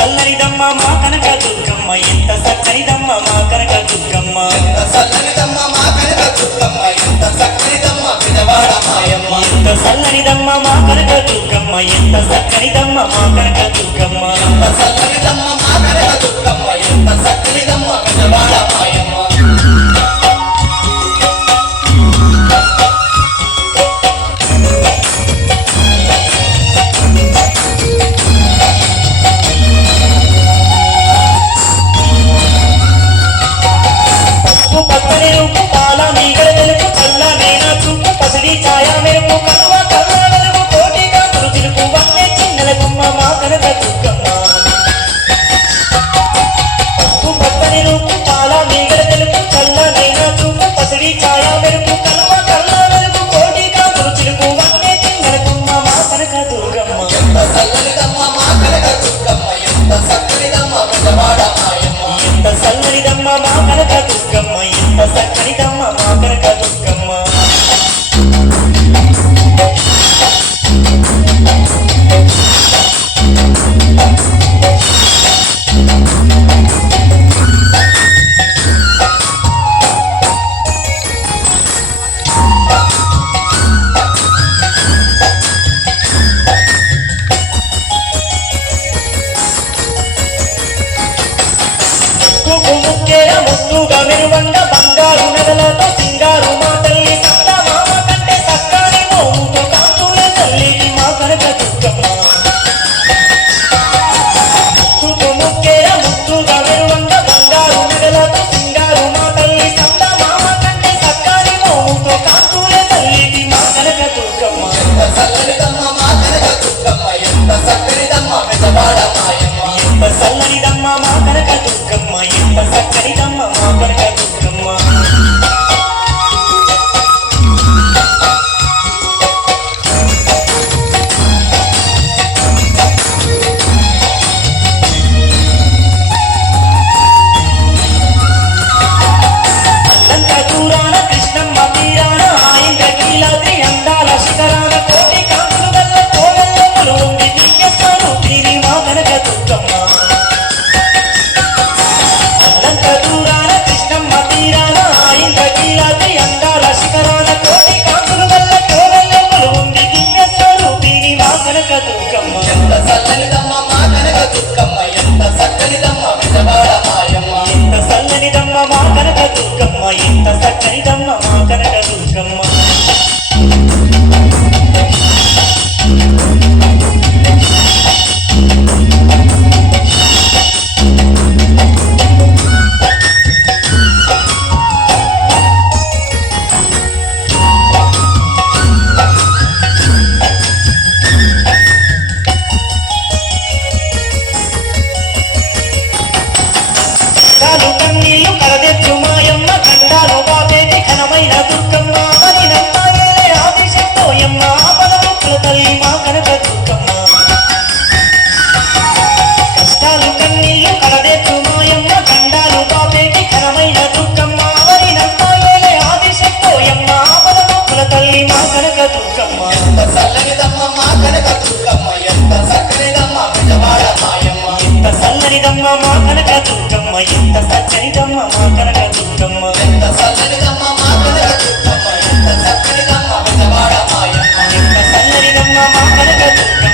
సల్లనిదమ్మ మా కనక దుర్గమ్మ ఎంత చక్కనిదమ్మ మా కనక దుర్గమ్మ సల్లనిదమ్మ మా కనక దుర్గమ్మ ఎంత చక్కనిదమ్మ విజయవాడ మాయమ్మ ఎంత సల్లనిదమ్మ మా కనక దుర్గమ్మ ఎంత చక్కనిదమ్మ మా కనక దుర్గమ్మ సల్లనిదమ్మ మా కనక దుర్గమ్మ ఎంత చక్కనిదమ్మ విజయవాడ మాయమ్మ సల్లనిదమ్మ మా కనక దుర్గమ్మ ఎంత చక్కనిదమ్మ మా కనక దుర్గమ్మ ముద్దుగా మెరువంగ బంగారు నగలతో సింగారు మా తల్లి సంత మామ కంటే సక్కాని మోముతో కాంతుల తల్లికి మా కనక దుర్గమ్మ ముద్దుగా మెరువంగ బంగారు నగలతో సింగారు మా తల్లి సంత మామ కంటే సక్కాని మోముతో కాంతుల తల్లికి మా కనక దుర్గమ్మ సల్లనిదమ్మ మా కనక దుర్గమ్మ ఎంత చక్కనిదమ్మ విజయవాడ మాయమ్మ ఎంత సల్లనిదమ్మ మా కనక దుర్గమ్మ ఎంత చక్కనిదమ్మ మా కనక దుర్గమ్మ అల్లంత దూరాన కృష్ణమ్మ తీరాన ఆయంత కీలాద్రి అందాల శిఖరాన కోటి కాంతులు గల్ల కోవెల్లో ఉంది దివ్యస్థానం తీరి మా కనక దుర్గమ్మ అల్లంత దూరాన కృష్ణమ్మ తీరాన ఆయంత కీలాద్రి అందాల శిఖరాన కోటి కాంతులు గల్ల కోవెల్లో ఉంది దివ్యస్థానం తీరి మా కనక దుర్గమ్మ సల్లనిదమ్మ మా కనక దుర్గమ్మ ఎంత చక్కనిదమ్మ విజయవాడ మాయమ్మ ఎంత సల్లనిదమ్మ మా కనక దుర్గమ్మ ఎంత చక్కనిదమ్మ మా కనక దుర్గమ్మ కన్నీళ్లు కలదెత్తు మాయమ్మ కండాలు బాపేటి ఘనమైన దుర్గమ్మ మరినంతా ఏలే ఆదిశక్తోయమ్మ ఆపదముక్కుల తల్లి మా కనక దుర్గమ్మ కష్టాలు కన్నీళ్లు కలదెత్తు మాయమ్మ కండాలు బాపేటి ఘనమైన దుర్గమ్మ మరినంతా ఏలే ఆదిశక్తోయమ్మ ఆపదముక్కుల తల్లి మా కనక దుర్గమ్మ సల్లనిదమ్మ మా కనక దుర్గమ్మ ఎంత చక్కనిదమ్మ విజయవాడ మాయమ్మ ఎంత సల్లనిదమ్మ మా కనక దుర్గమ్మ ఎంత చక్కనిదమ్మ మా కనక దుర్గమ్మ ఎంత సల్లనిదమ్మ మా కనక దుర్గమ్మ ఎంత చక్కనిదమ్మ విజయవాడ మాయమ్మ ఎంత సల్లనిదమ్మ మా కనక దుర్గమ్మ